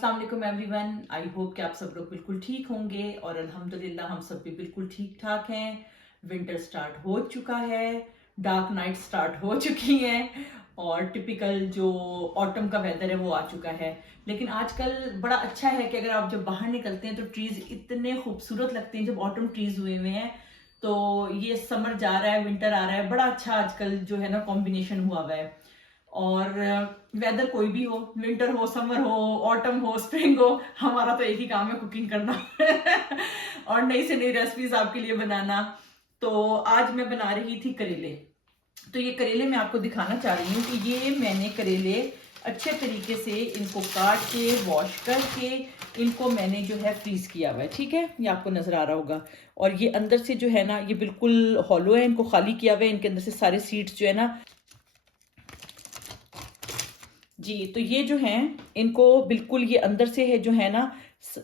अस्सलाम वालेकुम everyone. I hope कि आप सब लोग बिल्कुल ठीक होंगे और अल्हम्दुलिल्लाह हम सब भी बिल्कुल ठीक ठाक हैं। विंटर स्टार्ट हो चुका है, डार्क नाइट स्टार्ट हो चुकी हैं और टिपिकल जो ऑटम का वेदर है वो आ चुका है। लेकिन आजकल बड़ा अच्छा है कि अगर आप जब बाहर निकलते हैं तो ट्रीज इतने खूबसूरत लगते हैं जब ऑटम ट्रीज हुए हुए हैं। तो ये समर जा रहा है, विंटर आ रहा है, बड़ा अच्छा आजकल जो है ना कॉम्बिनेशन हुआ हुआ है। और वेदर कोई भी हो, विंटर हो, समर हो, ऑटम हो, स्प्रिंग हो, हमारा तो एक ही काम है, कुकिंग करना और नई से नई रेसिपीज आपके लिए बनाना। तो आज मैं बना रही थी करेले। तो ये करेले मैं आपको दिखाना चाह रही हूँ कि ये मैंने करेले अच्छे तरीके से इनको काट के वॉश करके इनको मैंने जो है फ्रीज किया हुआ है। ठीक है, ये आपको नजर आ रहा होगा। और ये अंदर से जो है ना ये बिल्कुल हॉलो है, इनको खाली किया हुआ है, इनके अंदर से सारे सीड्स जो है ना जी। तो ये जो है इनको बिल्कुल ये अंदर से है जो है ना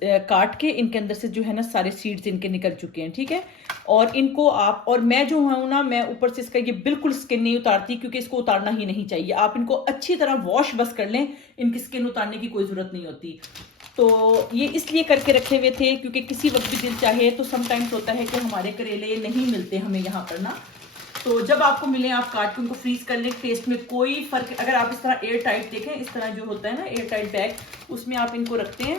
काट के इनके अंदर से जो है ना सारे सीड्स इनके निकल चुके हैं। ठीक है, और इनको आप और मैं जो हूं ना मैं ऊपर से इसका ये बिल्कुल स्किन नहीं उतारती क्योंकि इसको उतारना ही नहीं चाहिए। आप इनको अच्छी तरह वॉश बस कर लें, इनकी स्किन उतारने की कोई जरूरत नहीं होती। तो ये इसलिए करके रखे हुए थे क्योंकि किसी वक्त भी दिल चाहे तो समटाइम्स होता है कि हमारे करेले नहीं मिलते हमें यहाँ पर ना। तो जब आपको मिले आप काट के उनको फ्रीज कर ले, टेस्ट में कोई फर्क। अगर आप इस तरह एयर टाइट देखें, इस तरह जो होता है ना एयर टाइट बैग, उसमें आप इनको रखते हैं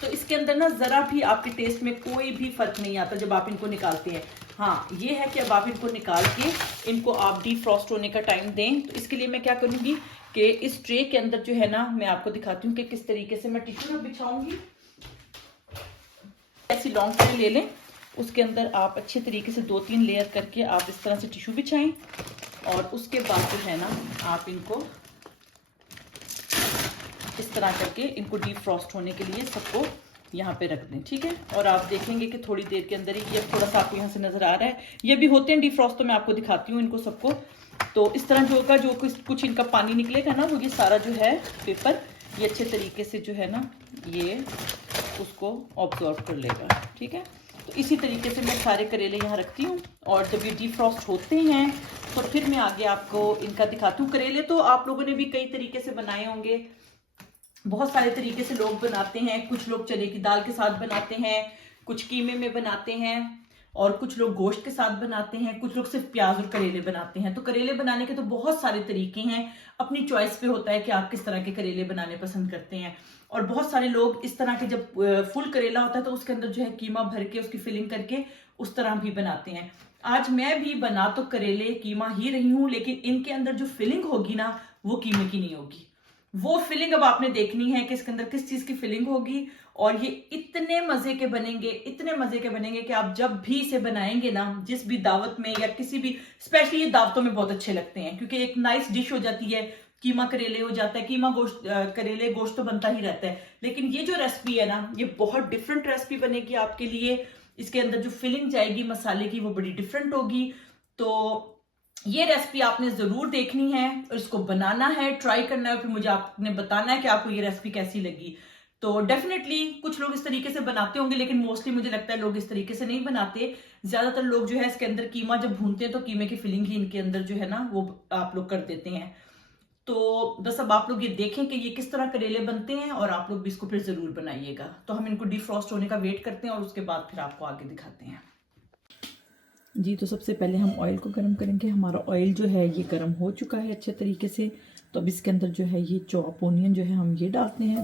तो इसके अंदर ना जरा भी आपके टेस्ट में कोई भी फर्क नहीं आता जब आप इनको निकालते हैं। हाँ, ये है कि अब आप इनको निकाल के इनको आप डीफ्रॉस्ट होने का टाइम दें। तो इसके लिए मैं क्या करूंगी कि इस ट्रे के अंदर जो है ना मैं आपको दिखाती हूँ कि किस तरीके से मैं टिश्यू बिछाऊंगी। ऐसी लॉन्ग ट्रे ले लें, उसके अंदर आप अच्छे तरीके से 2-3 लेयर करके आप इस तरह से टिश्यू बिछाएं और उसके बाद जो है ना आप इनको इस तरह करके इनको डीप फ्रॉस्ट होने के लिए सबको यहाँ पे रख दें। ठीक है, और आप देखेंगे कि थोड़ी देर के अंदर ही ये थोड़ा सा आपको यहाँ से नजर आ रहा है, ये भी होते हैं डीप फ्रॉस्ट। तो मैं आपको दिखाती हूँ इनको सबको। तो इस तरह जो होगा, जो कुछ इनका पानी निकलेगा ना वो ये सारा जो है पेपर ये अच्छे तरीके से जो है ना ये उसको ऑब्जॉर्व कर लेगा। ठीक है, तो इसी तरीके से मैं सारे करेले यहाँ रखती हूँ और जब ये डीफ्रॉस्ट होते हैं तो फिर मैं आगे आपको इनका दिखाती हूँ। करेले तो आप लोगों ने भी कई तरीके से बनाए होंगे, बहुत सारे तरीके से लोग बनाते हैं। कुछ लोग चने की दाल के साथ बनाते हैं, कुछ कीमे में बनाते हैं और कुछ लोग गोश्त के साथ बनाते हैं, कुछ लोग सिर्फ प्याज और करेले बनाते हैं। तो करेले बनाने के तो बहुत सारे तरीके हैं, अपनी चॉइस पे होता है कि आप किस तरह के करेले बनाने पसंद करते हैं। और बहुत सारे लोग इस तरह के जब फुल करेला होता है तो उसके अंदर जो है कीमा भर के उसकी फिलिंग करके उस तरह भी बनाते हैं। आज मैं भी बना तो करेले कीमा ही रही हूँ, लेकिन इनके अंदर जो फिलिंग होगी ना वो कीमे की नहीं होगी। वो फिलिंग अब आपने देखनी है कि इसके अंदर किस चीज की फिलिंग होगी। और ये इतने मजे के बनेंगे, इतने मजे के बनेंगे कि आप जब भी इसे बनाएंगे ना जिस भी दावत में या किसी भी, स्पेशली ये दावतों में बहुत अच्छे लगते हैं क्योंकि एक नाइस डिश हो जाती है। कीमा करेले हो जाता है, कीमा गोश्त, करेले गोश्त तो बनता ही रहता है, लेकिन ये जो रेसिपी है ना ये बहुत डिफरेंट रेसिपी बनेगी आपके लिए। इसके अंदर जो फिलिंग जाएगी मसाले की वो बड़ी डिफरेंट होगी। तो ये रेसिपी आपने जरूर देखनी है और इसको बनाना है, ट्राई करना है, फिर मुझे आपने बताना है कि आपको ये रेसिपी कैसी लगी। तो डेफिनेटली कुछ लोग इस तरीके से बनाते होंगे, लेकिन मोस्टली मुझे लगता है लोग इस तरीके से नहीं बनाते। ज्यादातर लोग जो है इसके अंदर कीमा जब भूनते हैं तो कीमे की फिलिंग ही इनके अंदर जो है ना वो आप लोग कर देते हैं। तो बस अब आप लोग ये देखें कि ये किस तरह करेले बनते हैं और आप लोग भी इसको फिर जरूर बनाइएगा। तो हम इनको डीफ्रॉस्ट होने का वेट करते हैं और उसके बाद फिर आपको आगे दिखाते हैं। जी, तो सबसे पहले हम ऑयल को गर्म करेंगे। हमारा ऑयल जो है ये गर्म हो चुका है अच्छे तरीके से। तो अब इसके अंदर जो है ये चॉप ओनियन जो है हम ये डालते हैं।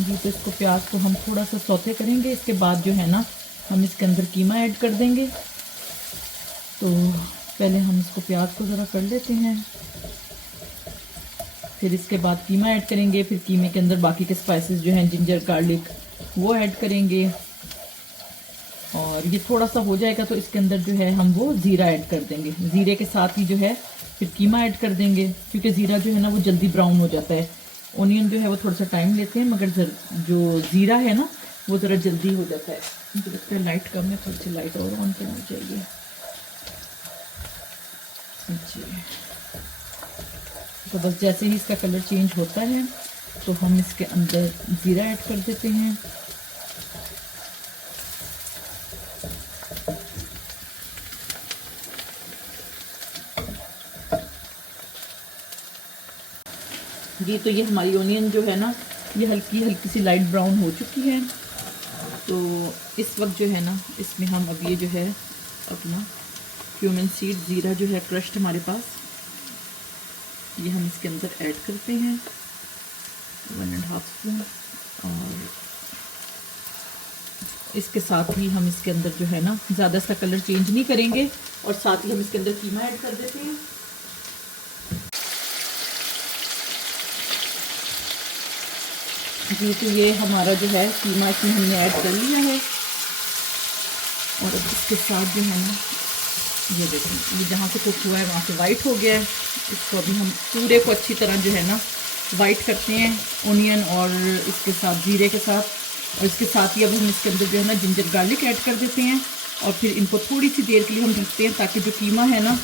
जी, तो इसको प्याज को हम थोड़ा सा सौते करेंगे। इसके बाद जो है ना हम इसके अंदर कीमा ऐड कर देंगे। तो पहले हम इसको प्याज को ज़रा कर लेते हैं, फिर इसके बाद कीमा ऐड करेंगे, फिर कीमे के अंदर बाकी के स्पाइसेस जो हैं जिंजर गार्लिक वो ऐड करेंगे। और ये थोड़ा सा हो जाएगा तो इसके अंदर जो है हम वो ज़ीरा ऐड कर देंगे। ज़ीरे के साथ ही जो है फिर कीमा ऐड कर देंगे क्योंकि ज़ीरा जो है ना वो जल्दी ब्राउन हो जाता है। ओनियन जो है वो थोड़ा सा टाइम लेते हैं, मगर जो ज़ीरा है ना वो ज़रा जल्दी हो जाता है। मुझे लगता है लाइट कम है, थोड़ी सी लाइट और ऑन करनी चाहिए। जी, तो बस जैसे ही इसका कलर चेंज होता है तो हम इसके अंदर ज़ीरा ऐड कर देते हैं। जी, तो ये हमारी ओनियन जो है ना, ये हल्की हल्की सी लाइट ब्राउन हो चुकी है। तो इस वक्त जो है ना, इसमें हम अब ये जो है अपना क्यूमिन सीड, ज़ीरा जो है क्रश्ड हमारे पास, ये हम इसके अंदर ऐड करते हैं 1.5 स्पून। और इसके साथ ही हम इसके अंदर जो है ना, ज़्यादा इसका कलर चेंज नहीं करेंगे, और साथ ही हम इसके अंदर कीमा ऐड कर देते हैं। जी, तो ये हमारा जो है कीमा इसमें हमने ऐड कर लिया है। और अब इसके साथ जो है ना, ये देखें, ये जहाँ से कुक हुआ है वहाँ से वाइट हो गया है। इसको अभी हम पूरे को अच्छी तरह जो है ना वाइट करते हैं, ओनियन और इसके साथ जीरे के साथ। और इसके साथ ही अब हम इसके अंदर जो है ना जिंजर गार्लिक ऐड कर देते हैं, और फिर इनको थोड़ी सी देर के लिए हम ढकते हैं, ताकि जो कीमा है ना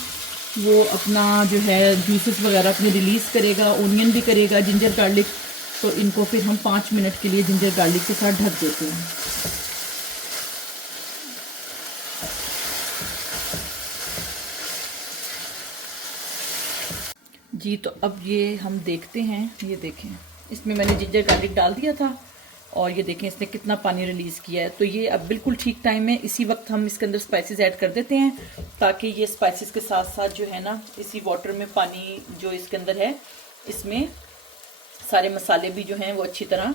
वो अपना जो है जूसेस वगैरह अपने रिलीज़ करेगा, ओनियन भी करेगा, जिंजर गार्लिक। तो इनको फिर हम 5 मिनट के लिए जिंजर गार्लिक के साथ ढक देते हैं। जी, तो अब ये हम देखते हैं, ये देखें, इसमें मैंने जिंजर गार्लिक डाल दिया था, और ये देखें इसने कितना पानी रिलीज़ किया है। तो ये अब बिल्कुल ठीक टाइम है। इसी वक्त हम इसके अंदर स्पाइसेस ऐड कर देते हैं, ताकि ये स्पाइसेस के साथ साथ जो है ना, इसी वाटर में पानी जो इसके अंदर है, इसमें सारे मसाले भी जो हैं वो अच्छी तरह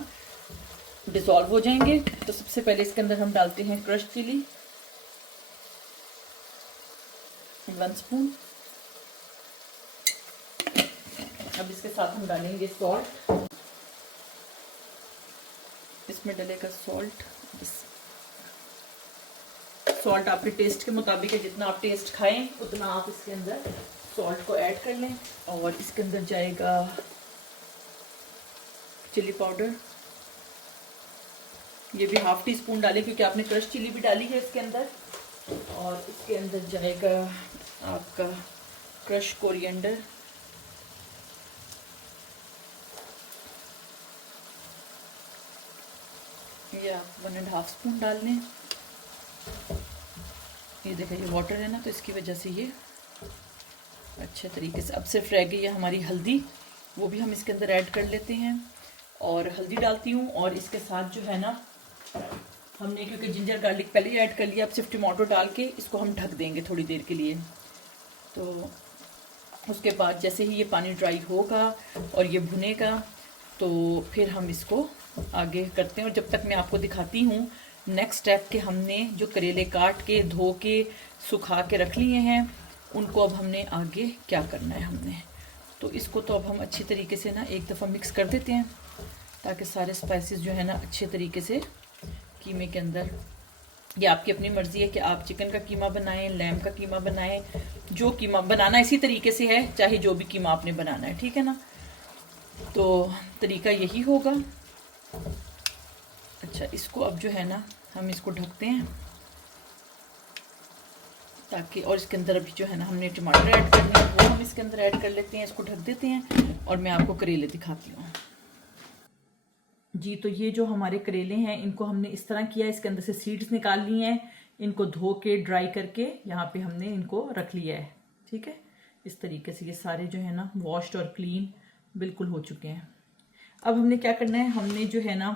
डिज़ोल्व हो जाएंगे। तो सबसे पहले इसके अंदर हम डालते हैं क्रश्ड चिली 1 स्पून। अब इसके साथ हम डालेंगे सॉल्ट, इसमें डलेगा सॉल्ट। सॉल्ट आपके टेस्ट के मुताबिक है, जितना आप टेस्ट खाएं उतना आप इसके अंदर सॉल्ट को ऐड कर लें। और इसके अंदर जाएगा चिली पाउडर, ये भी ½ टीस्पून डालें, क्योंकि आपने क्रश चिली भी डाली है इसके अंदर। और इसके अंदर जाएगा आपका क्रश कोरिएंडर, ये आप 1.5 स्पून डाल लें। ये देखिए, ये वाटर है ना, तो इसकी वजह से ये अच्छे तरीके से अब सिर्फ रह गई है हमारी हल्दी, वो भी हम इसके अंदर ऐड कर लेते हैं। और हल्दी डालती हूँ, और इसके साथ जो है ना, हमने क्योंकि जिंजर गार्लिक पहले ही ऐड कर लिया, अब सिर्फ टमाटो डाल के इसको हम ढक देंगे थोड़ी देर के लिए। तो उसके बाद जैसे ही ये पानी ड्राई होगा और ये भुनेगा, तो फिर हम इसको आगे करते हैं। और जब तक मैं आपको दिखाती हूँ नेक्स्ट स्टेप के, हमने जो करेले काट के धो के सुखा के रख लिए हैं, उनको अब हमने आगे क्या करना है हमने। तो इसको तो अब हम अच्छी तरीके से ना एक दफ़ा मिक्स कर देते हैं, ताकि सारे स्पाइसेस जो है ना अच्छे तरीके से कीमे के अंदर। ये आपकी अपनी मर्ज़ी है कि आप चिकन का कीमा बनाएं, लैम्ब का कीमा बनाएं, जो कीमा बनाना इसी तरीके से है, चाहे जो भी कीमा आपने बनाना है, ठीक है ना। तो तरीका यही होगा। अच्छा, इसको अब जो है ना हम इसको ढकते हैं, ताकि, और इसके अंदर अभी जो है ना हमने टमाटर ऐड करने हैं, वो हम इसके अंदर ऐड कर लेते हैं, इसको ढक देते हैं। और मैं आपको करेले दिखाती हूँ। जी, तो ये जो हमारे करेले हैं, इनको हमने इस तरह किया, इसके अंदर से सीड्स निकाल ली हैं, इनको धो के ड्राई करके यहाँ पे हमने इनको रख लिया है, ठीक है। इस तरीके से ये सारे जो है ना वॉश्ड और क्लीन बिल्कुल हो चुके हैं। अब हमने क्या करना है, हमने जो है ना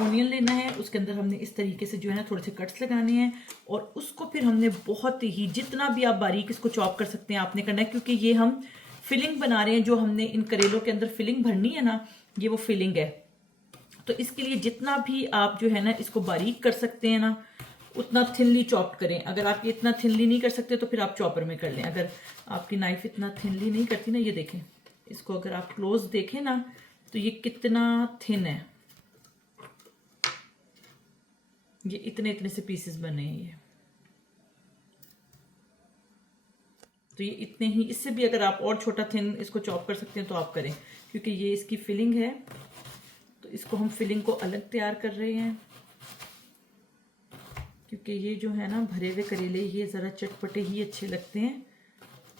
ओनियन लेना है, उसके अंदर हमने इस तरीके से जो है ना थोड़े से कट्स लगाने हैं, और उसको फिर हमने बहुत ही, जितना भी आप बारीक इसको चॉप कर सकते हैं आपने करना है, क्योंकि ये हम फिलिंग बना रहे हैं। जो हमने इन करेलों के अंदर फिलिंग भरनी है ना, ये वो फिलिंग है। तो इसके लिए जितना भी आप जो है ना इसको बारीक कर सकते हैं ना, उतना थिनली चॉप करें। अगर आप ये इतना थिनली नहीं कर सकते तो फिर आप चॉपर में कर लें। अगर आपकी नाइफ इतना थिनली नहीं करती ना, ये देखें, इसको अगर आप क्लोज देखें ना, तो ये कितना थिन है, ये इतने इतने से पीसेस बने हैं ये। तो ये इतने ही, इससे भी अगर आप और छोटा थिन इसको चॉप कर सकते हैं तो आप करें, क्योंकि ये इसकी फिलिंग है। तो इसको हम फिलिंग को अलग तैयार कर रहे हैं। क्योंकि ये जो है ना भरे हुए करेले ये ज़रा चटपटे ही अच्छे लगते हैं।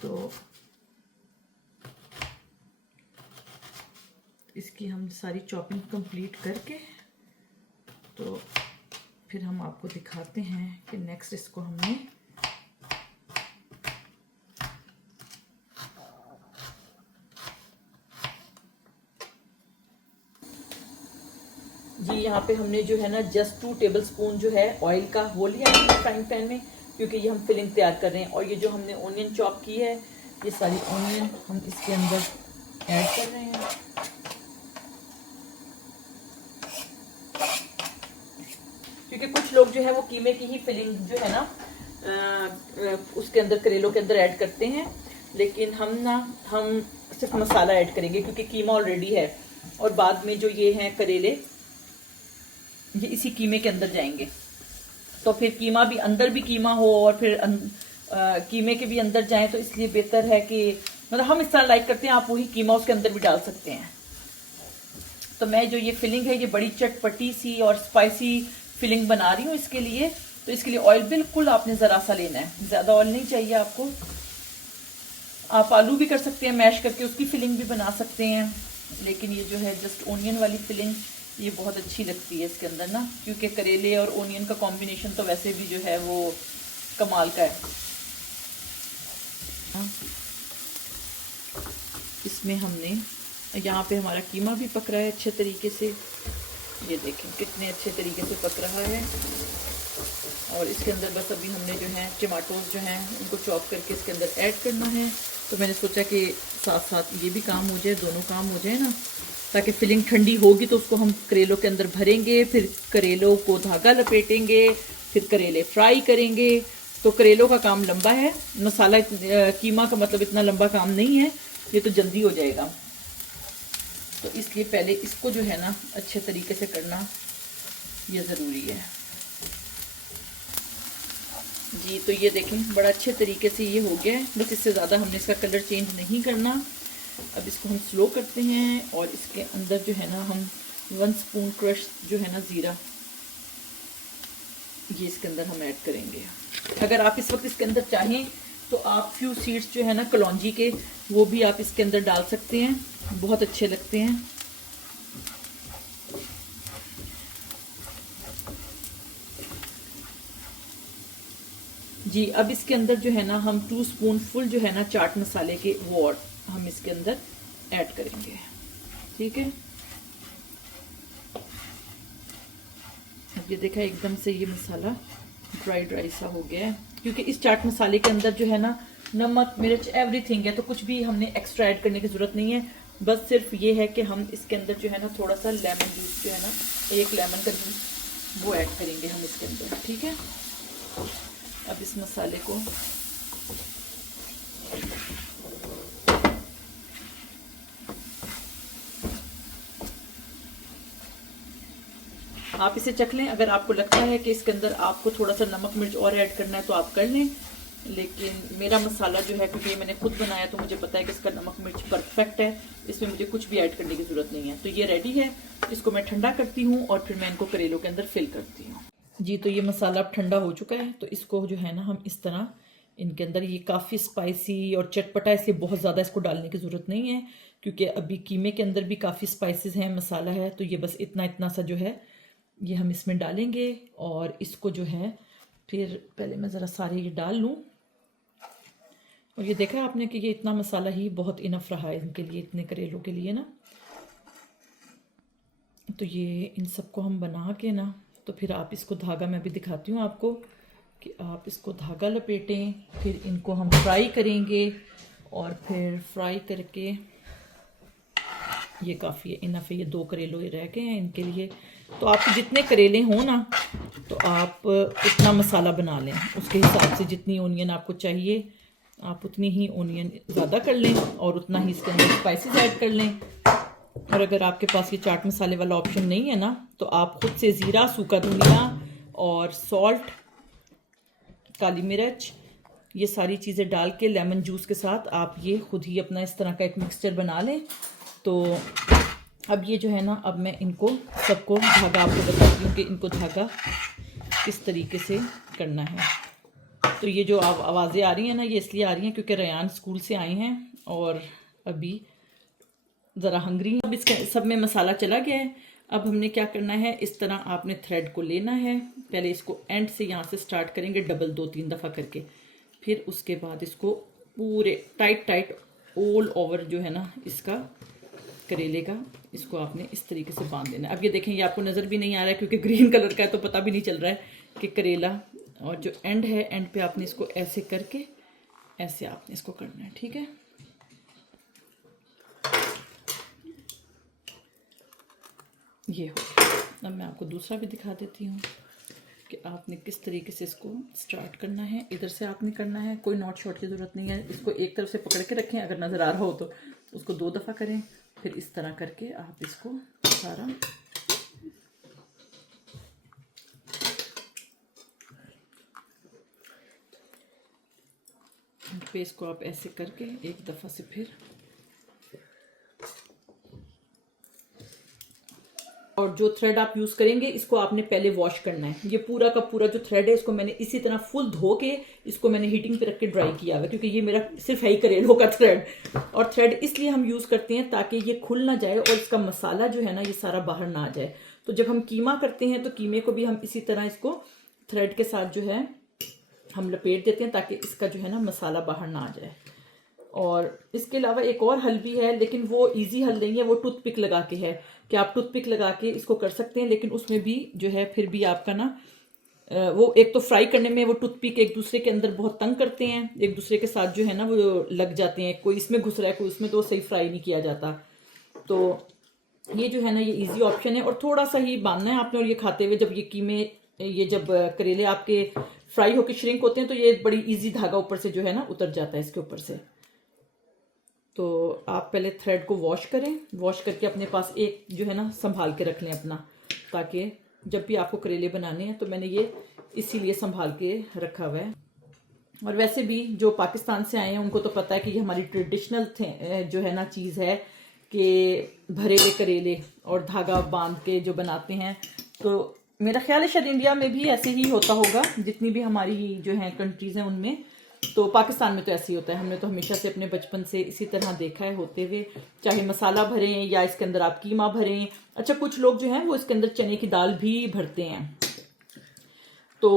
तो इसकी हम सारी चॉपिंग कंप्लीट करके तो फिर हम आपको दिखाते हैं कि नेक्स्ट इसको हमने जी यहाँ पे हमने जो है ना जस्ट 2 टेबलस्पून जो है ऑयल का वो लिया है फ्राइंग पैन में, क्योंकि ये हम फिलिंग तैयार कर रहे हैं। और ये जो हमने ओनियन चॉप की है ये सारी ओनियन हम इसके अंदर ऐड कर रहे हैं। क्योंकि कुछ लोग जो है वो कीमे की ही फिलिंग जो है ना उसके अंदर करेलों के अंदर ऐड करते हैं, लेकिन हम सिर्फ मसाला ऐड करेंगे क्योंकि कीमा ऑलरेडी है। और बाद में जो ये हैं करेले ये इसी कीमे के अंदर जाएंगे, तो फिर कीमा भी अंदर भी कीमा हो और फिर कीमे के भी अंदर जाएं, तो इसलिए बेहतर है कि मतलब हम इस तरह लाइक करते हैं, आप वही कीमा उसके अंदर भी डाल सकते हैं। तो मैं जो ये फिलिंग है ये बड़ी चटपटी सी और स्पाइसी फिलिंग बना रही हूँ इसके लिए। तो इसके लिए ऑयल बिल्कुल आपने ज़रा सा लेना है, ज़्यादा ऑयल नहीं चाहिए आपको। आप आलू भी कर सकते हैं मैश करके, उसकी फिलिंग भी बना सकते हैं, लेकिन ये जो है जस्ट ओनियन वाली फिलिंग ये बहुत अच्छी लगती है इसके अंदर ना, क्योंकि करेले और ओनियन का कॉम्बिनेशन तो वैसे भी जो है वो कमाल का है। इसमें हमने यहाँ पे हमारा कीमा भी पक रहा है अच्छे तरीके से, ये देखें कितने अच्छे तरीके से पक रहा है। और इसके अंदर बस अभी हमने जो है टमाटोज जो हैं उनको चॉप करके इसके अंदर ऐड करना है। तो मैंने सोचा कि साथ साथ ये भी काम हो जाए, दोनों काम हो जाए ना, ताकि फिलिंग ठंडी होगी तो उसको हम करेलों के अंदर भरेंगे, फिर करेलों को धागा लपेटेंगे, फिर करेले फ्राई करेंगे। तो करेलों का काम लंबा है, मसाला कीमा का मतलब इतना लंबा काम नहीं है, ये तो जल्दी हो जाएगा। तो इसलिए पहले इसको जो है ना अच्छे तरीके से करना ये ज़रूरी है जी। तो ये देखें बड़ा अच्छे तरीके से ये हो गया है, बस इससे ज़्यादा हमने इसका कलर चेंज नहीं करना। अब इसको हम स्लो करते हैं और इसके अंदर जो है ना हम 1 स्पून क्रश जो है ना ज़ीरा ये इसके अंदर हम ऐड करेंगे। अगर आप इस वक्त इसके अंदर चाहें तो आप फ्यू सीड्स जो है ना कलौंजी के वो भी आप इसके अंदर डाल सकते हैं, बहुत अच्छे लगते हैं। जी अब इसके अंदर जो है ना हम 2 स्पून फुल जो है ना चाट मसाले के वो और हम इसके अंदर ऐड करेंगे, ठीक है। अब ये देखा एकदम से ये मसाला ड्राई सा हो गया है, क्योंकि इस चाट मसाले के अंदर जो है ना नमक मिर्च एवरीथिंग है, तो कुछ भी हमने एक्स्ट्रा ऐड करने की ज़रूरत नहीं है। बस सिर्फ ये है कि हम इसके अंदर जो है ना थोड़ा सा लेमन जूस जो है ना 1 लेमन का जूस वो ऐड करेंगे हम इसके अंदर, ठीक है। अब इस मसाले को आप इसे चख लें, अगर आपको लगता है कि इसके अंदर आपको थोड़ा सा नमक मिर्च और ऐड करना है तो आप कर लें, लेकिन मेरा मसाला जो है क्योंकि ये मैंने खुद बनाया तो मुझे पता है कि इसका नमक मिर्च परफेक्ट है, इसमें मुझे कुछ भी ऐड करने की ज़रूरत नहीं है। तो ये रेडी है, इसको मैं ठंडा करती हूँ और फिर मैं इनको करेलों के अंदर फिल करती हूँ जी। तो ये मसाला अब ठंडा हो चुका है, तो इसको जो है ना हम इस तरह इनके अंदर, ये काफ़ी स्पाइसी और चटपटा इसलिए बहुत ज़्यादा इसको डालने की ज़रूरत नहीं है, क्योंकि अभी कीमे के अंदर भी काफ़ी स्पाइसेस हैं, मसाला है, तो ये बस इतना सा जो है ये हम इसमें डालेंगे। और इसको जो है फिर पहले मैं ज़रा सारे ये डाल लूँ। और ये देखा आपने कि ये इतना मसाला ही बहुत इनफ रहा है इनके लिए, इतने करेलों के लिए ना। तो ये इन सबको हम बना के ना, तो फिर आप इसको धागा, मैं भी दिखाती हूँ आपको कि आप इसको धागा लपेटें, फिर इनको हम फ्राई करेंगे और फिर फ्राई करके ये काफ़ी है, इनफ है। ये 2 करेले ये रह गए हैं इनके लिए। तो आपके जितने करेले हों ना तो आप उतना मसाला बना लें, उसके हिसाब से जितनी ओनियन आपको चाहिए आप उतनी ही ओनियन ज़्यादा कर लें और उतना ही इसके अंदर स्पाइसेस ऐड कर लें। और अगर आपके पास ये चाट मसाले वाला ऑप्शन नहीं है ना तो आप खुद से ज़ीरा, सूखा धनिया और सॉल्ट, काली मिर्च, ये सारी चीज़ें डाल के लेमन जूस के साथ आप ये खुद ही अपना इस तरह का एक मिक्सचर बना लें। तो अब ये जो है ना, अब मैं इनको सबको धागा आपको बताती हूँ कि इनको धागा किस तरीके से करना है। तो ये जो आवाज़ें आ रही हैं ना, ये इसलिए आ रही हैं क्योंकि रेयान स्कूल से आए हैं और अभी ज़रा हंग्री हैं। अब इसके सब में मसाला चला गया है। अब हमने क्या करना है, इस तरह आपने थ्रेड को लेना है। पहले इसको एंड से यहाँ से स्टार्ट करेंगे डबल 2-3 दफ़ा करके, फिर उसके बाद इसको पूरे टाइट ऑल ओवर जो है ना इसका करेले का, इसको आपने इस तरीके से बांध देना है। अब ये देखें, ये आपको नज़र भी नहीं आ रहा है क्योंकि ग्रीन कलर का है तो पता भी नहीं चल रहा है कि करेला, और जो एंड है, एंड पे आपने इसको ऐसे करके ऐसे आपने इसको करना है, ठीक है। ये हो गया। अब मैं आपको दूसरा भी दिखा देती हूँ कि आपने किस तरीके से इसको स्टार्ट करना है। इधर से आपने करना है, कोई नॉट शॉट की ज़रूरत नहीं है। इसको एक तरफ से पकड़ के रखें, अगर नज़र आ रहा हो तो उसको 2 दफ़ा करें, फिर इस तरह करके आप इसको सारा पेज को आप ऐसे करके एक दफ़ा से फिर, और जो थ्रेड आप यूज़ करेंगे इसको आपने पहले वॉश करना है। ये पूरा का पूरा जो थ्रेड है इसको मैंने इसी तरह फुल धो के इसको मैंने हीटिंग पे रख के ड्राई किया हुआ है, क्योंकि ये मेरा सिर्फ है ही करेलों का थ्रेड। और थ्रेड इसलिए हम यूज़ करते हैं ताकि ये खुल ना जाए और इसका मसाला जो है ना ये सारा बाहर ना आ जाए। तो जब हम कीमा करते हैं तो कीमे को भी हम इसी तरह इसको थ्रेड के साथ जो है हम लपेट देते हैं ताकि इसका जो है ना मसाला बाहर ना आ जाए। और इसके अलावा एक और हल भी है, लेकिन वो इजी हल नहीं है, वो टूथपिक लगा के है कि आप टूथपिक लगा के इसको कर सकते हैं। लेकिन उसमें भी जो है फिर भी आपका ना वो एक तो फ्राई करने में वो टूथपिक एक दूसरे के अंदर बहुत तंग करते हैं, एक दूसरे के साथ जो है ना वो लग जाते हैं, कोई इसमें घुस रहा है कोई उसमें, तो सही फ्राई नहीं किया जाता। तो ये जो है ना ये ईजी ऑप्शन है, और थोड़ा सा ही बांधना है आपने। और ये खाते हुए जब ये कीमे, ये जब करेले आपके फ्राई होकर श्रिंक होते हैं तो ये बड़ी इजी धागा ऊपर से जो है ना उतर जाता है इसके ऊपर से। तो आप पहले थ्रेड को वॉश करें, वॉश करके अपने पास एक जो है ना संभाल के रख लें अपना, ताकि जब भी आपको करेले बनाने हैं तो मैंने ये इसीलिए संभाल के रखा हुआ है। और वैसे भी जो पाकिस्तान से आए हैं उनको तो पता है कि ये हमारी ट्रेडिशनल जो है ना चीज़ है कि भरेले करेले और धागा बांध के जो बनाते हैं। तो मेरा ख्याल है शायद इंडिया में भी ऐसे ही होता होगा, जितनी भी हमारी जो हैं कंट्रीज़ हैं उनमें। तो पाकिस्तान में तो ऐसे ही होता है, हमने तो हमेशा से अपने बचपन से इसी तरह देखा है होते हुए, चाहे मसाला भरें या इसके अंदर आप कीमा भरें। अच्छा, कुछ लोग जो हैं वो इसके अंदर चने की दाल भी भरते हैं। तो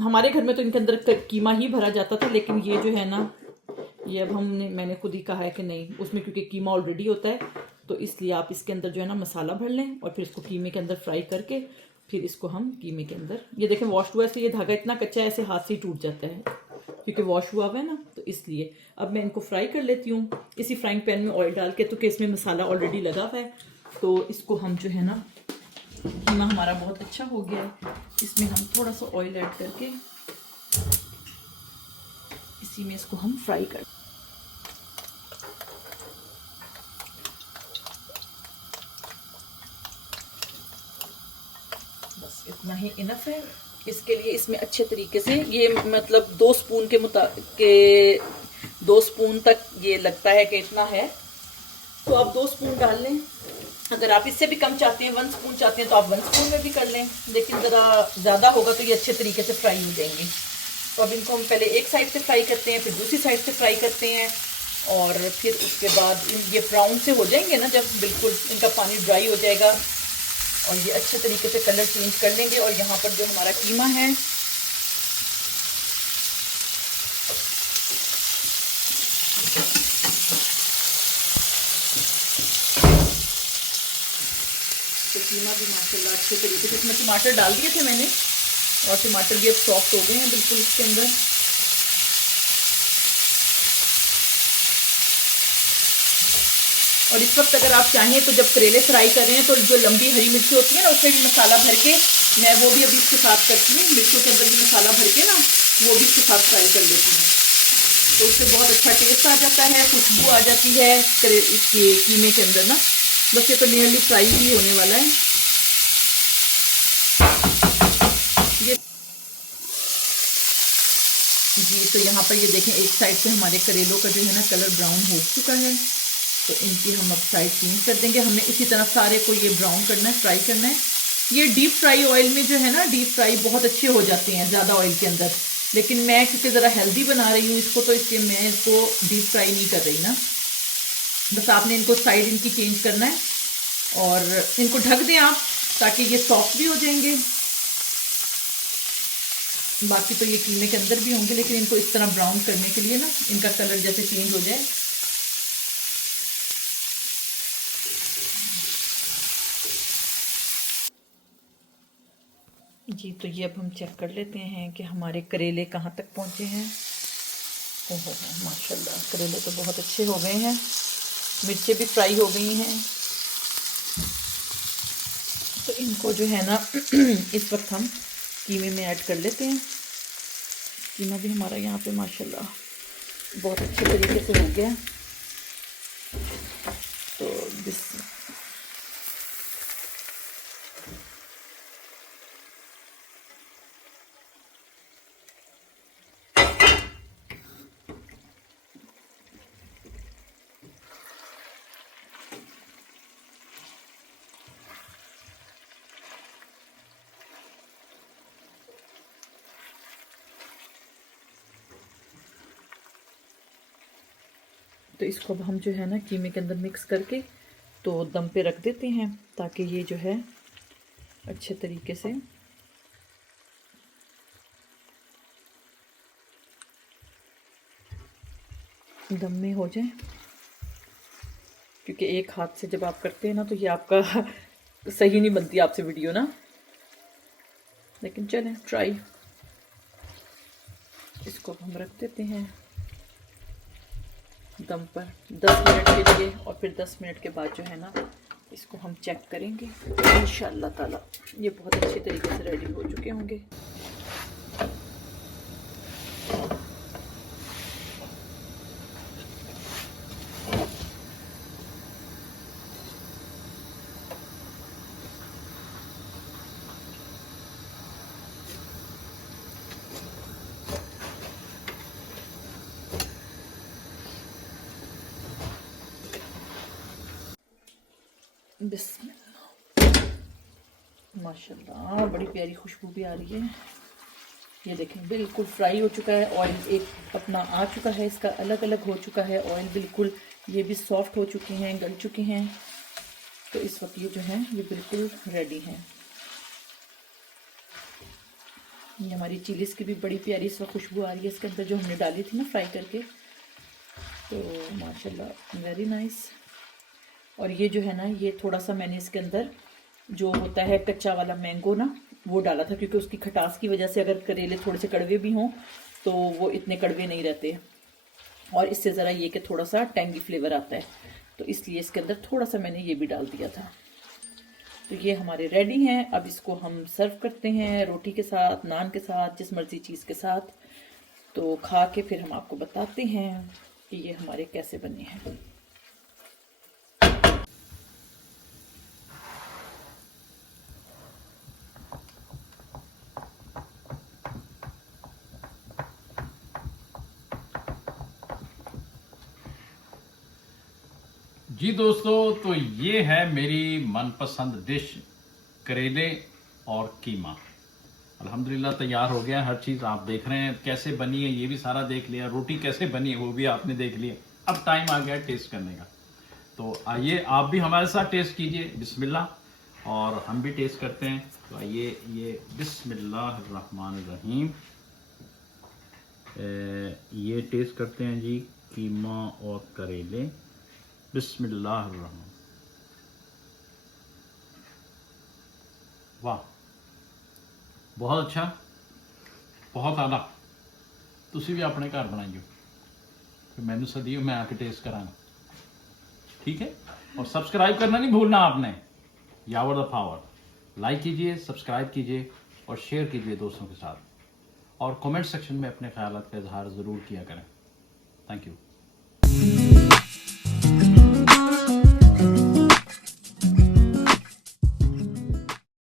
हमारे घर में तो इनके अंदर कीमा ही भरा जाता था, लेकिन ये जो है ना ये अब मैंने खुद ही कहा है कि नहीं, उसमें क्योंकि कीमा ऑलरेडी होता है तो इसलिए आप इसके अंदर जो है ना मसाला भर लें और फिर इसको कीमे के अंदर फ्राई करके फिर इसको हम कीमे के अंदर, ये देखें वॉश हुआ है, से ये धागा इतना कच्चा है ऐसे हाथ से ही टूट जाता है क्योंकि वॉश हुआ है ना, तो इसलिए। अब मैं इनको फ्राई कर लेती हूँ इसी फ्राइंग पैन में ऑयल डाल के, तो कि इसमें मसाला ऑलरेडी लगा हुआ है। तो इसको हम जो है ना, कीमा हमारा बहुत अच्छा हो गया है, इसमें हम थोड़ा सा ऑयल ऐड करके इसी में इसको हम फ्राई कर, बस इतना ही इनफ है इसके लिए। इसमें अच्छे तरीके से ये मतलब 2 स्पून के 2 स्पून तक ये लगता है कि इतना है, तो आप 2 स्पून डाल लें। अगर आप इससे भी कम चाहते हैं, 1 स्पून चाहते हैं, तो आप 1 स्पून में भी कर लें, लेकिन ज़रा ज़्यादा होगा तो ये अच्छे तरीके से फ्राई हो जाएंगे। तो अब इनको हम पहले एक साइड से फ्राई करते हैं, फिर दूसरी साइड से फ्राई करते हैं, और फिर उसके बाद ये ब्राउन से हो जाएंगे ना, जब बिल्कुल इनका पानी ड्राई हो जाएगा और ये अच्छे तरीके से कलर चेंज कर लेंगे। और यहाँ पर जो हमारा कीमा है तो कीमा भी माशाल्लाह अच्छे तरीके से, इसमें टमाटर डाल दिए थे मैंने और टमाटर भी अब सॉफ्ट हो गए हैं बिल्कुल इसके अंदर। और इस वक्त अगर आप चाहें तो जब करेले फ्राई कर रहे हैं तो जो लंबी हरी मिर्ची होती है ना, उसमें भी मसाला भर के, मैं वो भी अभी इसके साथ करती हूँ, मिर्चों के अंदर भी मसाला भर के ना वो भी इसके साथ फ्राई कर लेती हूँ, तो उससे बहुत अच्छा टेस्ट आ जाता है, खुशबू आ जाती है इसके कीमे के अंदर ना। बस ये तो नियरली फ्राई भी होने वाला है ये जी। तो यहाँ पर ये देखें, एक साइड से हमारे करेलों का जो है ना कलर ब्राउन हो चुका है, तो इनकी हम अब साइड चेंज कर देंगे। हमने इसी तरह सारे को ये ब्राउन करना है, फ्राई करना है, ये डीप फ्राई ऑयल में जो है ना, डीप फ्राई बहुत अच्छे हो जाते हैं ज़्यादा ऑयल के अंदर, लेकिन मैं क्योंकि ज़रा हेल्दी बना रही हूँ इसको, तो इसलिए मैं इसको डीप फ्राई नहीं कर रही ना। बस आपने इनको साइड इनकी चेंज करना है और इनको ढक दें आप, ताकि ये सॉफ्ट भी हो जाएंगे। बाकी तो ये कीमे के अंदर भी होंगे, लेकिन इनको इस तरह ब्राउन करने के लिए ना, इनका कलर जैसे चेंज हो जाए। जी तो ये अब हम चेक कर लेते हैं कि हमारे करेले कहाँ तक पहुँचे हैं। ओहो माशाल्लाह, करेले तो बहुत अच्छे हो गए हैं, मिर्चें भी फ्राई हो गई हैं। तो इनको जो है ना इस वक्त हम कीमे में ऐड कर लेते हैं। कीमा भी हमारा यहाँ पे माशाल्लाह बहुत अच्छे तरीके से हो गया। तो तो इसको अब हम जो है ना कीमे के अंदर मिक्स करके तो दम पे रख देते हैं, ताकि ये जो है अच्छे तरीके से दम में हो जाए। क्योंकि एक हाथ से जब आप करते हैं ना, तो ये आपका सही नहीं बनती आपसे वीडियो ना, लेकिन चलें ट्राई। इसको हम रख देते हैं दम पर 10 मिनट के लिए, और फिर 10 मिनट के बाद जो है ना इसको हम चेक करेंगे। इंशाअल्लाह ताला ये बहुत अच्छे तरीके से रेडी हो चुके होंगे। बिस्मिल्लाह, माशाल्लाह बड़ी प्यारी खुशबू भी आ रही है। ये देखें बिल्कुल फ्राई हो चुका है, ऑयल एक अपना आ चुका है, इसका अलग अलग हो चुका है ऑयल बिल्कुल। ये भी सॉफ्ट हो चुके हैं, गल चुके हैं। तो इस वक्त ये जो है ये बिल्कुल रेडी हैं। ये हमारी चिलीज़ की भी बड़ी प्यारी इस वक्त खुशबू आ रही है इसके अंदर, जो हमने डाली थी ना फ्राई करके। तो माशाल्लाह वेरी नाइस। और ये जो है ना, ये थोड़ा सा मैंने इसके अंदर जो होता है कच्चा वाला मैंगो ना, वो डाला था, क्योंकि उसकी खटास की वजह से अगर करेले थोड़े से कड़वे भी हों तो वो इतने कड़वे नहीं रहते, और इससे ज़रा ये कि थोड़ा सा टैंगी फ्लेवर आता है, तो इसलिए इसके अंदर थोड़ा सा मैंने ये भी डाल दिया था। तो ये हमारे रेडी हैं। अब इसको हम सर्व करते हैं रोटी के साथ, नान के साथ, जिस मर्ज़ी चीज़ के साथ। तो खा के फिर हम आपको बताते हैं कि ये हमारे कैसे बने हैं। जी दोस्तों, तो ये है मेरी मनपसंद डिश, करेले और कीमा। अल्हम्दुलिल्लाह तैयार हो गया, हर चीज़ आप देख रहे हैं कैसे बनी है, ये भी सारा देख लिया, रोटी कैसे बनी है वो भी आपने देख लिया। अब टाइम आ गया टेस्ट करने का, तो आइए आप भी हमारे साथ टेस्ट कीजिए। बिस्मिल्लाह, और हम भी टेस्ट करते हैं। तो आइए, ये बिस्मिल्लाहिर्रहमानिर्रहीम, ये टेस्ट करते हैं जी, कीमा और करेले। बिस्मिल्लाहिर्रहमान, वाह बहुत अच्छा, बहुत आला। तुसी भी अपने घर बनाइयो, फिर मैनू सदियो, मैं आके टेस्ट करांगा, ठीक है। और सब्सक्राइब करना नहीं भूलना आपने। यावर द पावर, लाइक कीजिए, सब्सक्राइब कीजिए और शेयर कीजिए दोस्तों के साथ, और कमेंट सेक्शन में अपने ख्यालात का इजहार ज़रूर किया करें। Thank you.